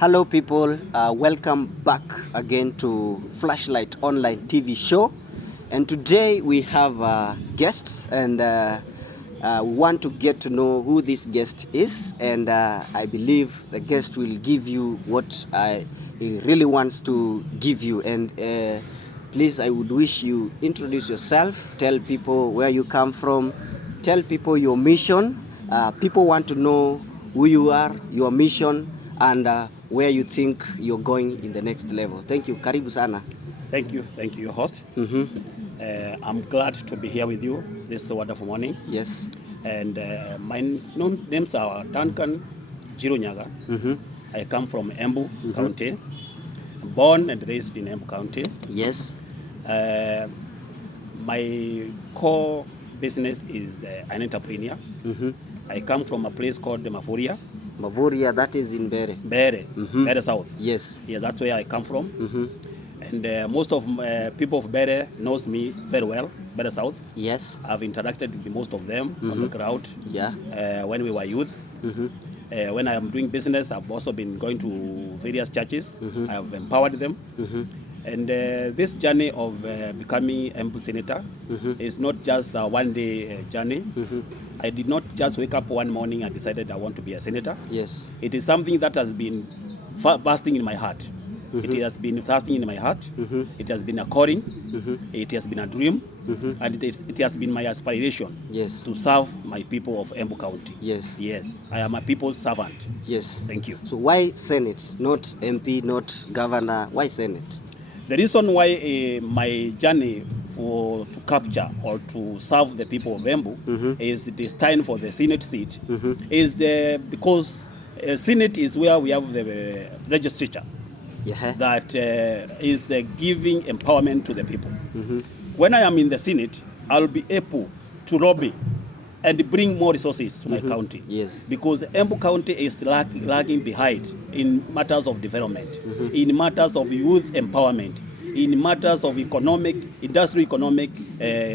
Hello people, welcome back again to Flashlight Online TV show, and today we have guests and we want to get to know who this guest is, and I believe the guest will give you what he really wants to give you. And please, I would wish you introduce yourself, tell people where you come from, tell people your mission. People want to know who you are, your mission, and where you think you're going in the next level. Thank you. Karibu sana. Thank you, your host. I'm glad to be here with you this wonderful morning. Yes. And my names are Duncan, Nyaga. I come from Embu County, born and raised in Embu County. Yes. My core business is an entrepreneur. I come from a place called Mavuria. Mavuria, that is in Bere. Bere South. Yes. Yeah, that's where I come from. And most of people of Bere knows me very well, Bere South. Yes. I've interacted with most of them on the crowd. Yeah. When we were youth. When I am doing business, I've also been going to various churches. I have empowered them. And this journey of becoming Embu Senator is not just a one-day journey. I did not just wake up one morning and decided I want to be a senator. Yes. It is something that has been bursting in my heart. It has been fasting in my heart. It has been a calling. It has been a dream. And it has been my aspiration. Yes. To serve my people of Embu County. Yes. Yes. I am a people's servant. Yes. Thank you. So why Senate, not MP, not governor? Why Senate? The reason why my journey to capture or to serve the people of Embu is it is time for the Senate seat is because Senate is where we have the legislature that is giving empowerment to the people. When I am in the Senate, I'll be able to lobby and bring more resources to my county. Yes. Because Embu County is lagging behind in matters of development, in matters of youth empowerment, in matters of industrial economic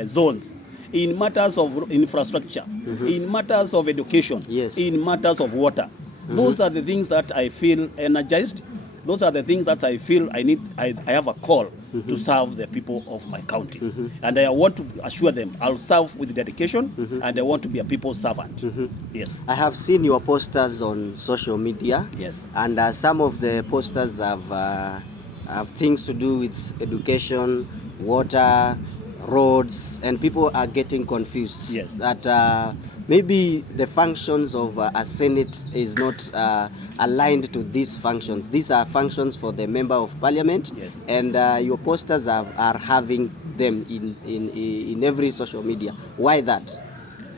zones, in matters of infrastructure, in matters of education, yes, in matters of water. Those are the things that I feel energized. Those are the things that I feel I have a call to serve the people of my county. And I want to assure them I'll serve with dedication, and I want to be a people's servant. Yes. I have seen your posters on social media. Yes. And some of the posters have things to do with education, water, roads, and people are getting confused. Yes. That maybe the functions of a Senate is not aligned to these functions. These are functions for the Member of Parliament. Yes. And your posters are having them in every social media. Why that?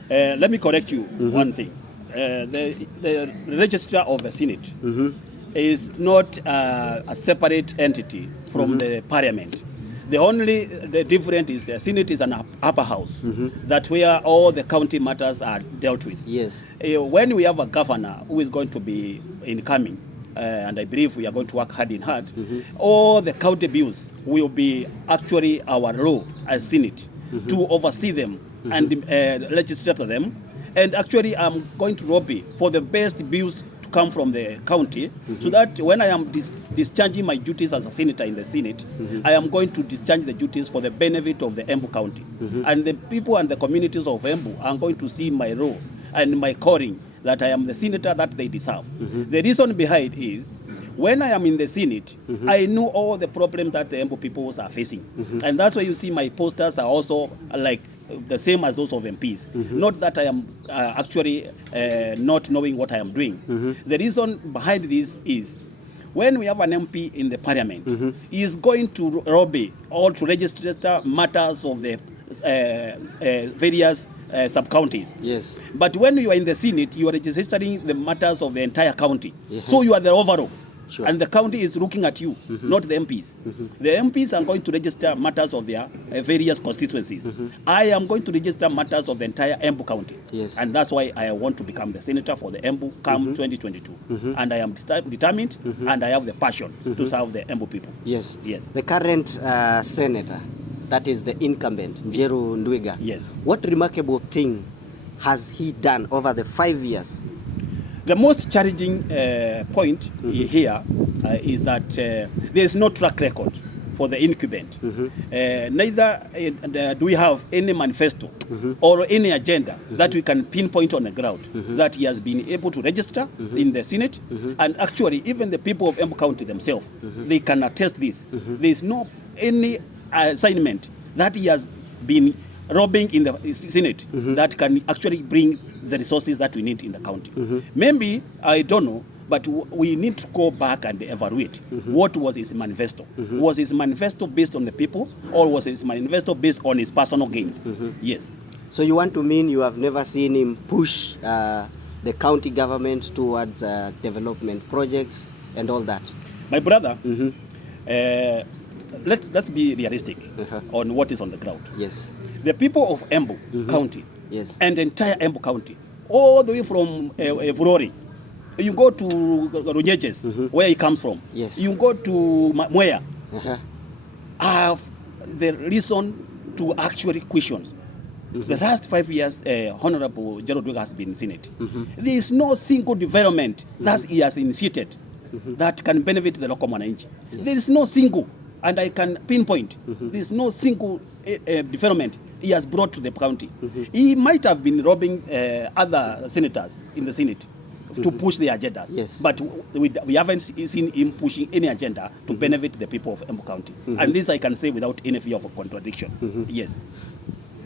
Let me correct you one thing. The register of the Senate is not a separate entity from the Parliament. The difference is the Senate is an upper house that where all the county matters are dealt with. Yes. When we have a governor who is going to be incoming, and I believe we are going to work hand in hand, all the county bills will be actually our role as Senate to oversee them and legislate them. And actually I'm going to lobby for the best bills to come from the county, so that when I am discharging my duties as a senator in the Senate, I am going to discharge the duties for the benefit of the Embu County. And the people and the communities of Embu are going to see my role and my calling, that I am the senator that they deserve. The reason behind is, when I am in the Senate, I know all the problems that the Embu people are facing. And that's why you see my posters are also like the same as those of MPs. Not that I am actually not knowing what I am doing. The reason behind this is, when we have an MP in the Parliament, he is going to lobby or to register matters of the various sub-counties. Yes. But when you are in the Senate, you are registering the matters of the entire county. Yeah. So you are the overall. Sure. And the county is looking at you, not the MPs. The MPs are going to register matters of their various constituencies. I am going to register matters of the entire Embu County. Yes. And that's why I want to become the senator for the Embu come 2022. And I am determined and I have the passion to serve the Embu people. Yes. Yes. The current senator, that is the incumbent, Njeru Ndwiga. Yes. What remarkable thing has he done over the 5 years? The most challenging point here is that there is no track record for the incumbent. Neither do we have any manifesto or any agenda that we can pinpoint on the ground that he has been able to register in the Senate. And actually, even the people of Embu County themselves, they can attest this. There is no any assignment that he has been robbing in the Senate that can actually bring the resources that we need in the county. Maybe, I don't know, but we need to go back and evaluate what was his manifesto. Was his manifesto based on the people, or was his manifesto based on his personal gains? Yes. So you want to mean you have never seen him push the county government towards development projects and all that? My brother, let's be realistic on what is on the ground. Yes. The people of Embu County and the entire Embu County, all the way from Vurori, you go to Runyenjes, where he comes from. Yes. You go to Mwea, have the reason to actually question. The last 5 years, Honorable Gerald Duncan has been in Senate. There is no single development that he has initiated that can benefit the local Manyatta. There is no single, and I can pinpoint, there is no single development he has brought to the county. He might have been robbing other senators in the Senate to push their agendas. Yes. But we haven't seen him pushing any agenda to benefit the people of Embu County. And this I can say without any fear of a contradiction. Yes.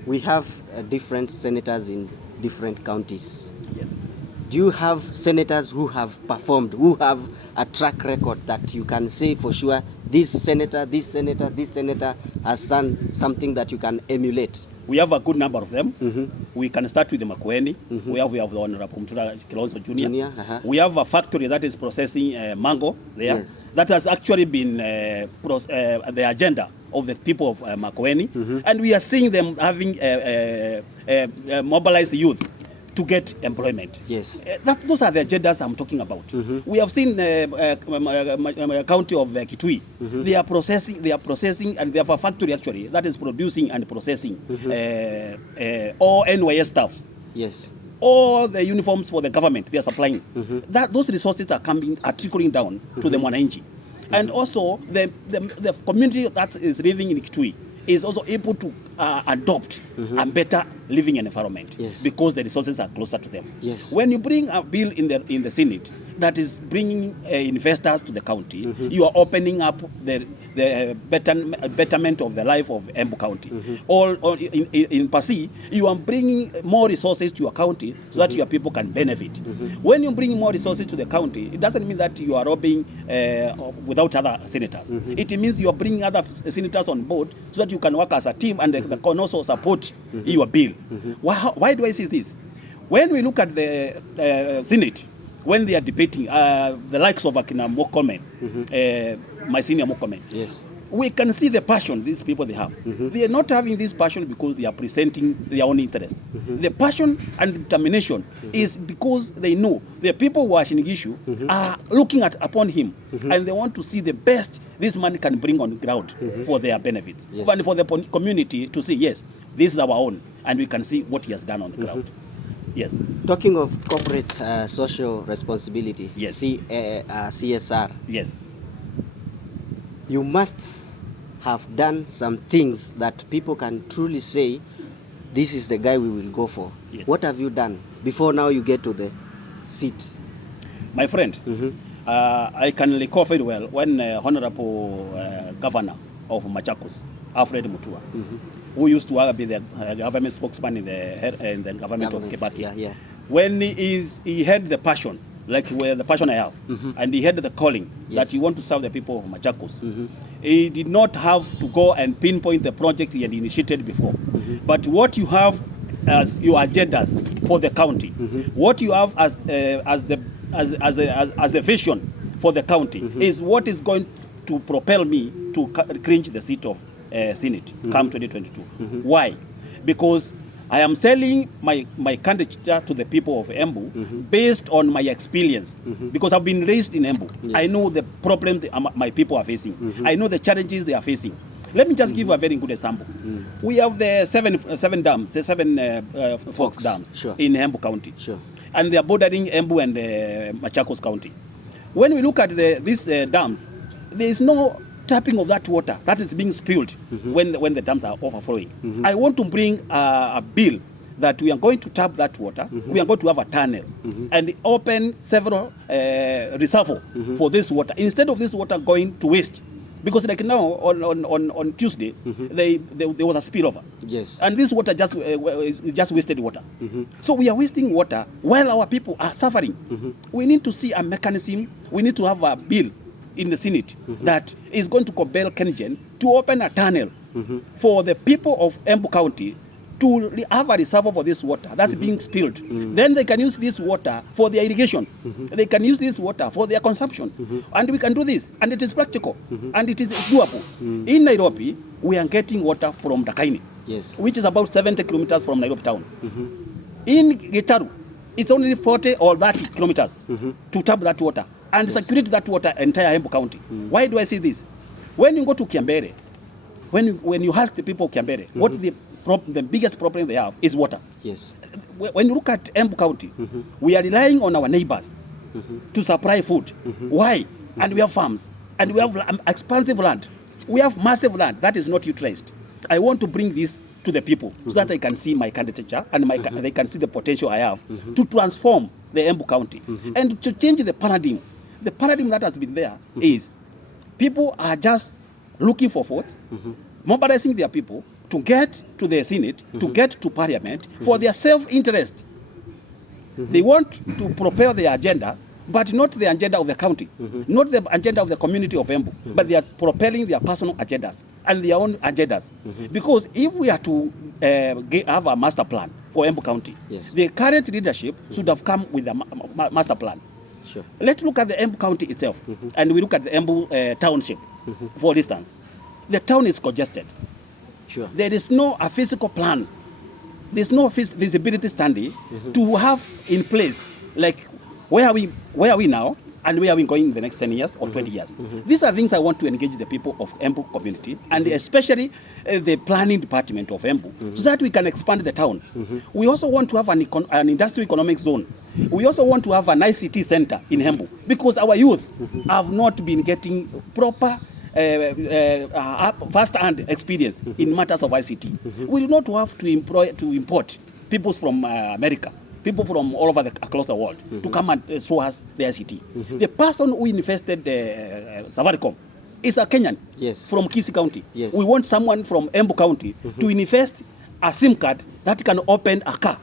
We have different senators in different counties. Yes. Do you have senators who have performed, who have a track record that you can say for sure this senator has done something that you can emulate? We have a good number of them. We can start with the Makueni. We have the Honorable Kilonzo Junior. We have a factory that is processing mango there. Yes. That has actually been the agenda of the people of Makueni. And we are seeing them having mobilized youth to get employment. Yes. Those are the agendas I'm talking about. We have seen county of Kitui. They are processing, and they have a factory actually that is producing and processing all NYS staffs. Yes. All the uniforms for the government they are supplying. Those resources are trickling down to the Mwananchi. And also the community that is living in Kitui is also able to adopt a better living environment because the resources are closer to them. Yes. When you bring a bill in the Senate that is bringing investors to the county, you are opening up the betterment of the life of Embu County. In Pasi, you are bringing more resources to your county so that your people can benefit. When you bring more resources to the county, it doesn't mean that you are robbing without other senators. It means you are bringing other senators on board so that you can work as a team and they can also support your bill. Why do I say this? When we look at the Senate, when they are debating the likes of Akina Mokomen, my senior Mokomen, yes, we can see the passion these people they have. They are not having this passion because they are presenting their own interest. The passion and determination is because they know the people who are in issue are looking upon him and they want to see the best this man can bring on the ground for their benefits. Yes. But for the community to say, yes, this is our own, and we can see what he has done on the ground. Yes. Talking of corporate social responsibility, yes. CSR, yes, you must have done some things that people can truly say, this is the guy we will go for. Yes. What have you done before now you get to the seat? My friend, I can recall very well when Honorable Governor of Machakos, Alfred Mutua, who used to be the government spokesman in the government of Kibaki. When he had the passion, like where the passion I have, and he had the calling that he want to serve the people of Machakos, he did not have to go and pinpoint the project he had initiated before. But what you have as your agendas for the county, what you have as a vision for the county is what is going to propel me to clinch the seat of Senate come 2022. Why? Because I am selling my candidature to the people of Embu based on my experience, because I've been raised in Embu. Yes. I know the problems my people are facing. I know the challenges they are facing. Let me just give you a very good example. We have the seven dams, the seven Fox dams in Embu County. Sure. and they are bordering Embu and Machakos County. When we look at these dams, there is no tapping of that water that is being spilled when the dams are overflowing. I want to bring a bill that we are going to tap that water. We are going to have a tunnel and open several reservoirs for this water instead of this water going to waste. Because like now on Tuesday, there was a spillover. Yes. And this water just wasted water. So we are wasting water while our people are suffering. We need to see a mechanism. We need to have a bill in the Senate that is going to compel Kengen to open a tunnel for the people of Embu County to have a reservoir for this water that's being spilled. Then they can use this water for their irrigation. They can use this water for their consumption. And we can do this. And it is practical. And it is doable. In Nairobi, we are getting water from Dakaini, yes, which is about 70 kilometers from Nairobi town. In Gitaru, it's only 40 or 30 kilometers to tap that water and security that water entire Embu County. Why do I say this? When you go to Kiambere, when you ask the people of Kiambere, what the biggest problem they have is water. Yes. When you look at Embu County, we are relying on our neighbors to supply food. Why? And we have farms, and we have expansive land. We have massive land that is not utilized. I want to bring this to the people so that they can see my candidature and they can see the potential I have to transform the Embu County and to change the paradigm. The paradigm that has been there is people are just looking for votes, mobilizing their people to get to the Senate, to get to Parliament for their self-interest. They want to propel their agenda, but not the agenda of the county, not the agenda of the community of Embu, but they are propelling their personal agendas and their own agendas. Because if we are to have a master plan for Embu County, the current leadership should have come with a master plan. Sure. Let's look at the Embu County itself, and we look at the Embu township, for instance. The town is congested. Sure. There is no a physical plan. There's no visibility study to have in place, like where are we now and where are we going in the next 10 years or 20 years. These are things I want to engage the people of Embu community and especially the planning department of Embu so that we can expand the town. We also want to have an industrial economic zone. We also want to have an ICT Centre in Embu because our youth have not been getting proper first-hand experience in matters of ICT. We do not have to import people from America, people from all over across the world to come and show us the ICT. The person who invested Safaricom is a Kenyan from Kisii County. We want someone from Embu County to invest a SIM card that can open a car.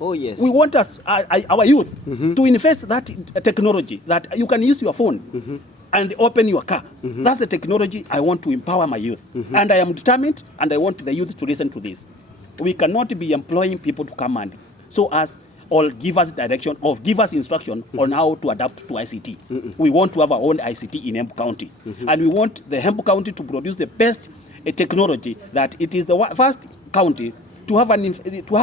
Oh, yes. We want our youth to invest that technology that you can use your phone and open your car. That's the technology I want to empower my youth. And I am determined, and I want the youth to listen to this. We cannot be employing people to come and show us or give us direction or give us instruction on how to adapt to ICT. We want to have our own ICT in Embu County. And we want the Embu County to produce the best technology that it is the first county to have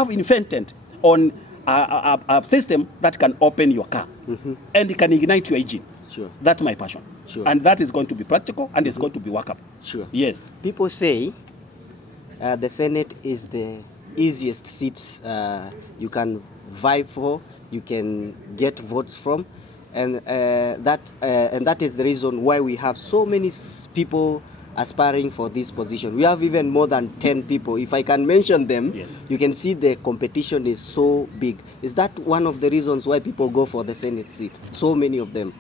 invented on a system that can open your car and it can ignite your engine. Sure. That's my passion. Sure. And that is going to be practical and it's going to be workable. Sure. Yes. People say the Senate is the easiest seat you can vie for, you can get votes from, and that is the reason why we have so many people aspiring for this position. We have even more than 10 people. If I can mention them, you can see the competition is so big. Is that one of the reasons why people go for the Senate seat? So many of them.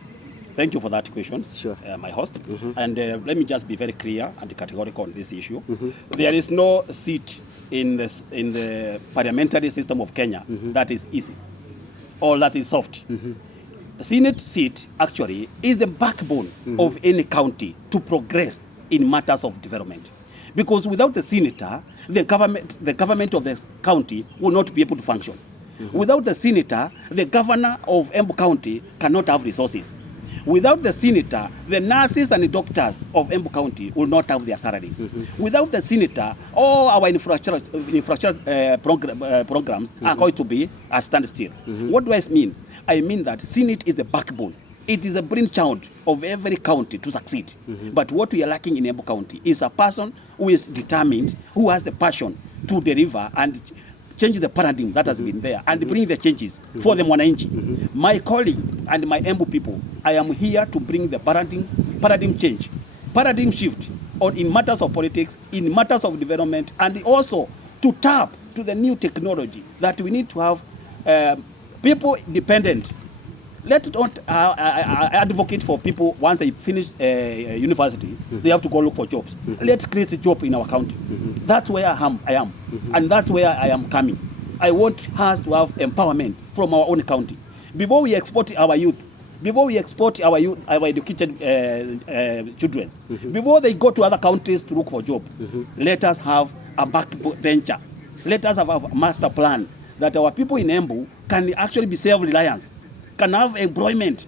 Thank you for that question, sure. My host. And let me just be very clear and categorical on this issue. There is no seat in the parliamentary system of Kenya that is easy or that is soft. The Senate seat actually is the backbone of any county to progress in matters of development. Because without the senator, the government of the county will not be able to function. Without the senator, the governor of Embu County cannot have resources. Without the senator, the nurses and the doctors of Embu County will not have their salaries. Without the senator, all our infrastructure programs are going to be at standstill. What do I mean? I mean that Senate is the backbone. It is a brainchild of every county to succeed. But what we are lacking in Embu County is a person who is determined, who has the passion to deliver and change the paradigm that has been there and bring the changes for the Mwananchi. My colleague and my Embu people, I am here to bring the paradigm change, paradigm shift in matters of politics, in matters of development, and also to tap to the new technology that we need to have people dependent. Let's not advocate for people once they finish university, they have to go look for jobs. Let's create a job in our county. That's where I am. And that's where I am coming. I want us to have empowerment from our own county. Before we export our youth, before we export our educated children, before they go to other countries to look for job, let us have a backbencher. Let us have a master plan that our people in Embu can actually be self-reliant, can have employment.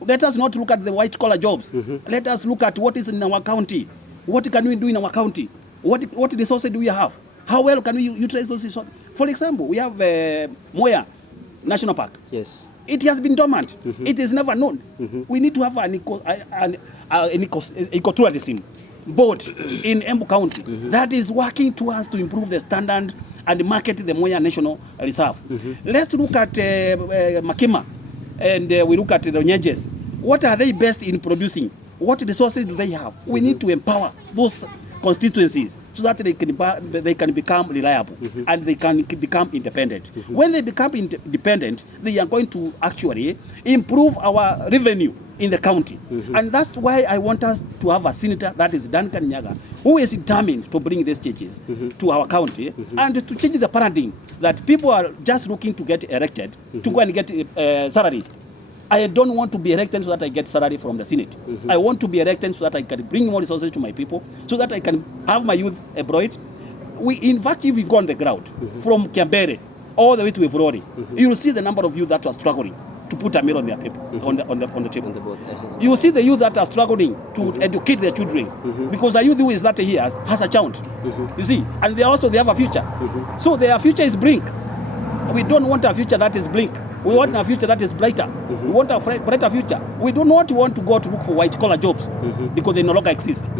Let us not look at the white-collar jobs. Let us look at what is in our county. What can we do in our county? What resources do we have? How well can we utilize those resources? For example, we have Mwea National Park. Yes. It has been dormant. It is never known. We need to have an ecotourism board in Embu County that is working towards to improve the standard and market the Mwea National Reserve. Let's look at Makima and we look at the Runyenjes. What are they best in producing? What resources do they have? We need to empower those constituencies so that they can become reliable and they can become independent. When they become independent, they are going to actually improve our revenue in the county. And that's why I want us to have a senator, that is Duncan Nyaga, who is determined to bring these changes to our county and to change the paradigm that people are just looking to get elected to go and get salaries. I don't want to be elected so that I get salary from the Senate. I want to be elected so that I can bring more resources to my people, so that I can have my youth employed. In fact, if we go on the ground, from Kiambere all the way to Evrori, you will see the number of youth that are struggling to put a meal on their people, on the table. You will see the youth that are struggling to educate their children, because a youth who is 30 years has a child. You see, and they have a future. So their future is blink. We don't want a future that is blink. We want a future that is brighter. We want a brighter future. We do not want to go to look for white-collar jobs because they no longer exist.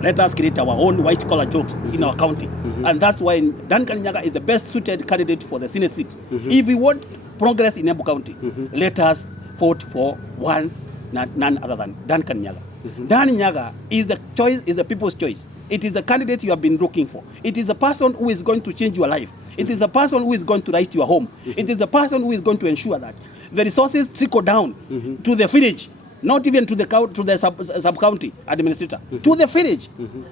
Let us create our own white-collar jobs in our county. And that's why Duncan Nyaga is the best suited candidate for the Senate seat. If we want progress in Embu County, let us vote for none other than Duncan Nyaga. Dan Nyaga is the choice, is the people's choice. It is the candidate you have been looking for. It is the person who is going to change your life. It is the person who is going to write your home. It is the person who is going to ensure that the resources trickle down to the village, not even to the sub-county administrator, to the village.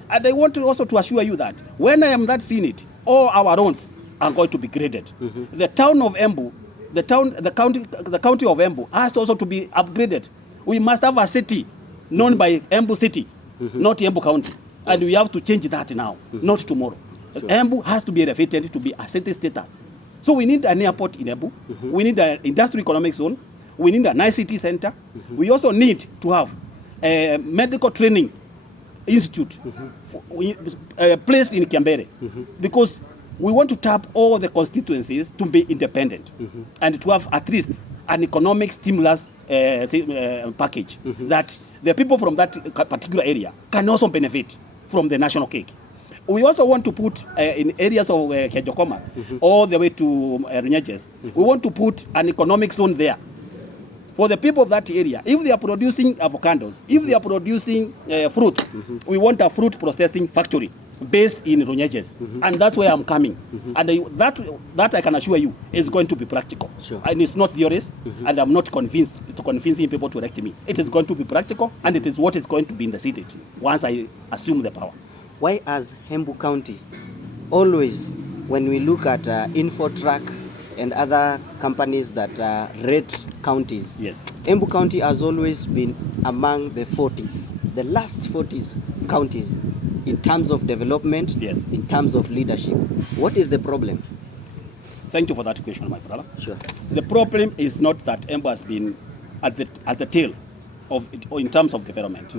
And I want to also to assure you that when I am that Senate, all our roads are going to be graded. The town of Embu, the county of Embu has also to be upgraded. We must have a city known by Embu City, not Embu County. And we have to change that now, not tomorrow. Sure. Embu has to be elevated to be a city status. So we need an airport in Embu. We need an industrial economic zone. We need an ICT Centre. We also need to have a medical training institute placed in Kiambere, because we want to tap all the constituencies to be independent and to have at least an economic stimulus package that the people from that particular area can also benefit from the national cake. We also want to put in areas of Kejokoma all the way to Runyenjes, we want to put an economic zone there for the people of that area. If they are producing avocados, if they are producing fruits, we want a fruit processing factory based in Runyenjes, and that's where I'm coming. And that I can assure you is going to be practical. Sure. And it's not theories, and I'm not convincing people to elect me. It is going to be practical, and it is what is going to be in the city once I assume the power. Why as Embu County, always when we look at Infotrack and other companies that rate counties, yes, Embu County has always been among the 40s, the last 40s counties in terms of development, yes, in terms of leadership. What is the problem? Thank you for that question, my brother. Sure. The problem is not that Embu has been at the tail of it, or in terms of development.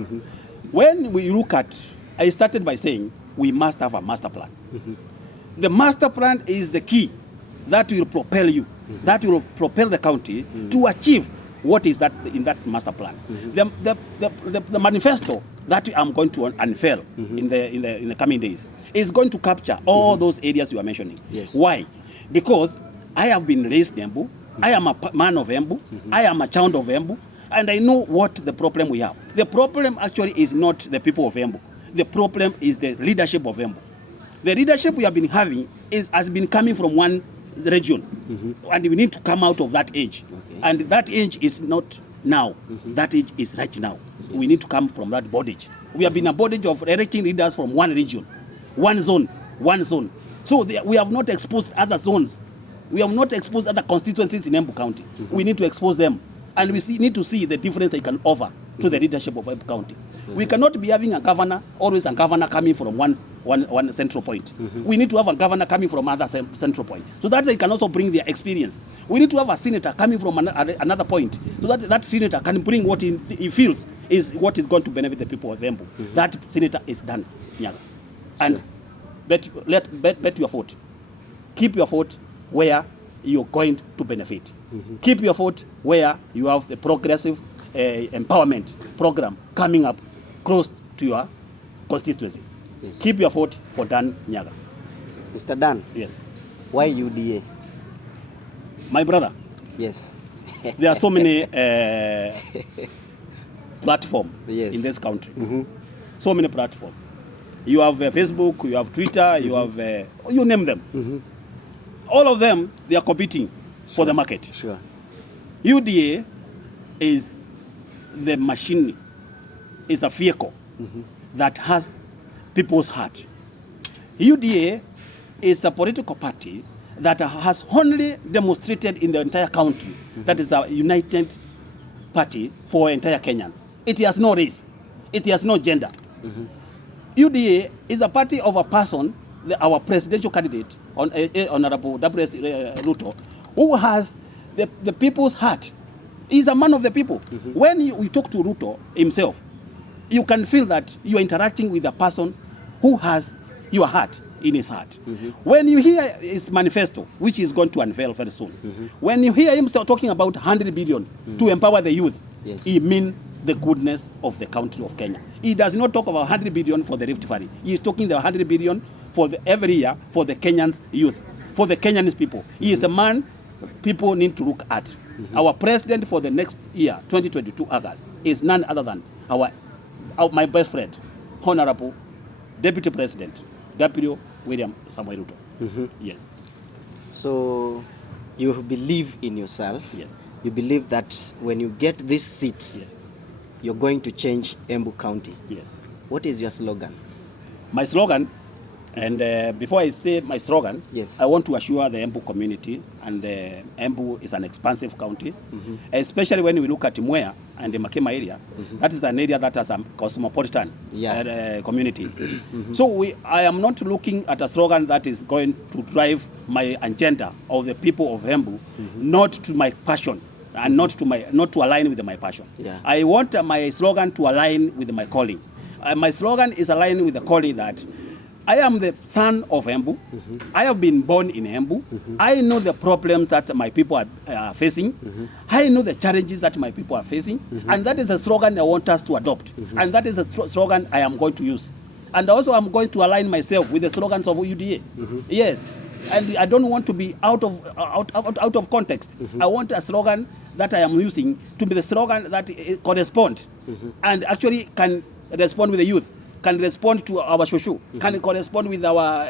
When we look at, I started by saying we must have a master plan. The master plan is the key that will propel you, that will propel the county to achieve what is that in that master plan. The manifesto that I'm going to unveil in the coming days is going to capture all those areas you are mentioning. Yes. Why? Because I have been raised in Embu. I am a man of Embu. I am a child of Embu. And I know what the problem we have. The problem actually is not the people of Embu. The problem is the leadership of Embu. The leadership we have been having has been coming from one region. And we need to come out of that age. Okay. And that age is not now. That age is right now. Yes. We need to come from that bondage. We have been a bondage of electing leaders from one region, one zone. So we have not exposed other zones. We have not exposed other constituencies in Embu County. We need to expose them. And we need to see the difference they can offer to the leadership of Embu County. We cannot be having a governor, always a governor coming from one central point. We need to have a governor coming from another central point, so that they can also bring their experience. We need to have a senator coming from another point, so that that senator can bring what he feels is what is going to benefit the people of Embu. That senator is done, Nyaga. And bet your vote. Keep your vote where you're going to benefit. Keep your vote where you have the progressive empowerment program coming up close to your constituency. Yes. Keep your vote for Dan Nyaga. Mr. Dan. Yes. Why UDA? My brother. Yes. There are so many platforms in this country. So many platforms. You have Facebook, you have Twitter, you have, you name them. All of them, they are competing for the market. Sure. UDA is the machine, is a vehicle that has people's heart. UDA is a political party that has only demonstrated in the entire country that is a united party for entire Kenyans. It has no race. It has no gender. UDA is a party of a person, our presidential candidate, Honorable W.S. Ruto, who has the people's heart. He's a man of the people. When you talk to Ruto himself, you can feel that you are interacting with a person who has your heart in his heart. When you hear his manifesto, which is going to unveil very soon, when you hear him talking about 100 billion to empower the youth, he means the goodness of the country of Kenya. He does not talk about 100 billion for the Rift Valley. He is talking the 100 billion for every year for the Kenyans youth, for the Kenyan people. He is a man people need to look at. Our president for the next year, 2022 August, is none other than my best friend, Honorable Deputy President, W. William Samuel Ruto. Yes. So you believe in yourself. Yes. You believe that when you get these seats, you're going to change Embu County. Yes. What is your slogan? My slogan, and before I say my slogan, I want to assure the Embu community, and Embu is an expansive county, especially when we look at Mwea and the Makema area. That is an area that has a cosmopolitan communities. So I am not looking at a slogan that is going to drive my agenda of the people of Embu, not to my passion, and not to align with my passion. I want my slogan to align with my calling. My slogan is aligned with the calling that I am the son of Embu. I have been born in Embu. I know the problems that my people are facing. I know the challenges that my people are facing. And that is a slogan I want us to adopt. And that is a slogan I am going to use. And also I'm going to align myself with the slogans of UDA. Yes. And I don't want to be out of context. I want a slogan that I am using to be the slogan that corresponds and actually can respond with the youth, can respond to our shushu, can correspond with our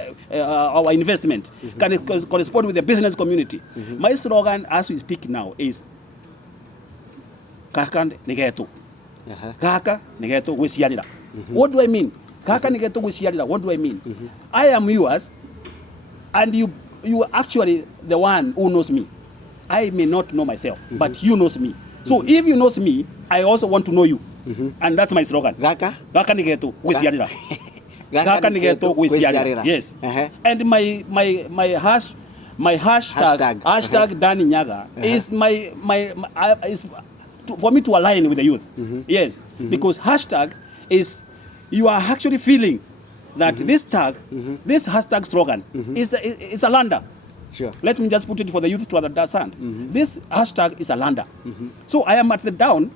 investment, can correspond with the business community. My slogan as we speak now is Kaka Nigeto. Kaka Nigeto Wisialira. What do I mean? Kaka Nigeto Wisialira. What do I mean? I am yours, and you are actually the one who knows me. I may not know myself, but you knows me. So if you knows me, I also want to know you. And that's my slogan. Gaka nigeto wisiarira. Gaka nigeto wisiarira. Yes. And my hashtag Dan Nyaga is is for me to align with the youth. Yes. Because hashtag is you are actually feeling that this hashtag slogan is a lander. Sure. Let me just put it for the youth to understand. This hashtag is a lander. So I am at the down,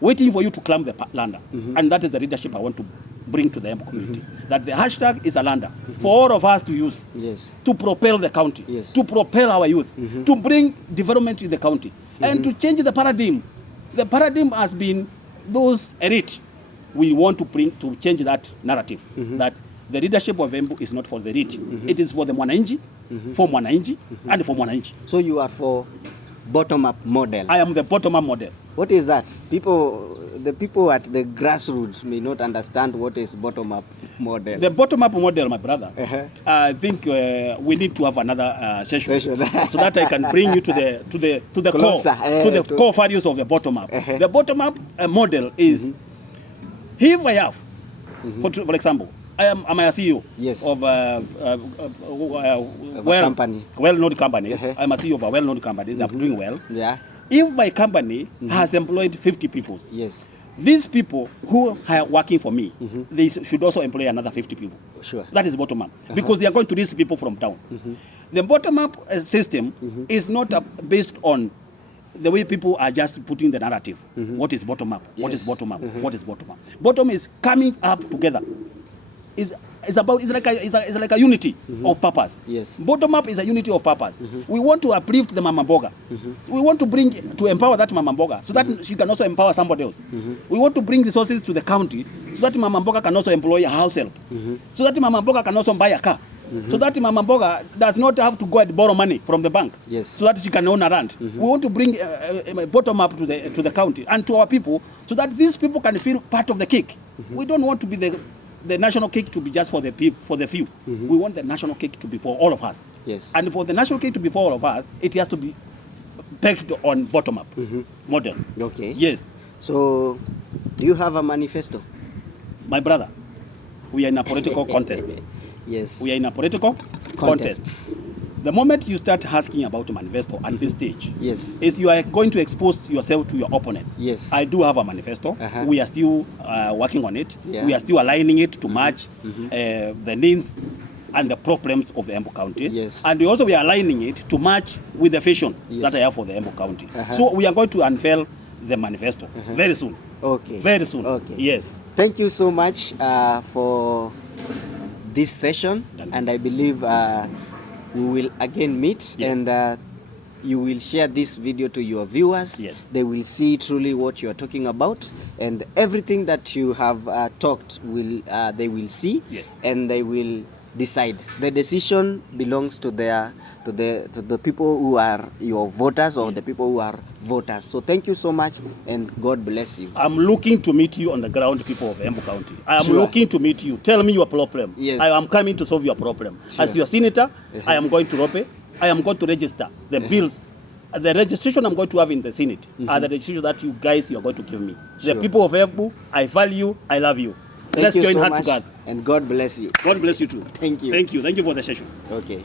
waiting for you to climb the lander. And that is the leadership I want to bring to the Embu community. That the hashtag is a lander for all of us to use to propel the county, to propel our youth, to bring development in the county, and to change the paradigm. The paradigm has been those elite. We want to change that narrative that the leadership of Embu is not for the elite. It is for the Mwananchi, for Mwananchi, and for Mwananchi. So you are for bottom-up model? I am the bottom-up model. What is that? The people at the grassroots may not understand what is bottom-up model. The bottom-up model, my brother, I think we need to have another session so that I can bring you to the core values of the bottom-up. The bottom-up model is, if I have, for example, I am a CEO of well-known companies. I'm a CEO of a well-known company. They're doing well. If my company has employed 50 people, these people who are working for me, they should also employ another 50 people. That is bottom up, because they are going to reach people from town. The bottom up system is not based on the way people are just putting the narrative. What is bottom up? What is bottom up? What is bottom up? Bottom is coming up together. It's like a unity of purpose. Bottom up is a unity of purpose. We want to uplift the mama mboga. We want to empower that mama mboga so that she can also empower somebody else. We want to bring resources to the county so that mama mboga can also employ a house help. So that mama mboga can also buy a car. So that mama mboga does not have to go and borrow money from the bank. So that she can own a land. We want to bring bottom up to the county and to our people so that these people can feel part of the cake. We don't want to be the national cake to be just for the few. We want the national cake to be for all of us. And for the national cake to be for all of us, it has to be pegged on bottom-up model. Yes. So, do you have a manifesto? My brother, we are in a political contest. We are in a political contest. The moment you start asking about a manifesto at this stage, is you are going to expose yourself to your opponent. I do have a manifesto. We are still working on it. We are still aligning it to match the needs and the problems of the Embu County. And we are aligning it to match with the vision that I have for the Embu County. So we are going to unveil the manifesto very soon. Very soon. Yes. Thank you so much for this session. And I believe we will again meet and you will share this video to your viewers. They will see truly what you are talking about, and everything that you have talked they will see and they will decide. The decision belongs to the people who are your voters or the people who are voters. So thank you so much and God bless you. I'm looking to meet you on the ground, people of Embu County. I am looking to meet you. Tell me your problem. I am coming to solve your problem. As your senator, I am going to Rope. I am going to register the bills. The registration I'm going to have in the Senate are the registration that you guys are going to give me. The people of Embu, I value, I love you. Let's join hands together. And God bless you. God bless you too. Thank you. Thank you. Thank you for the session. Okay.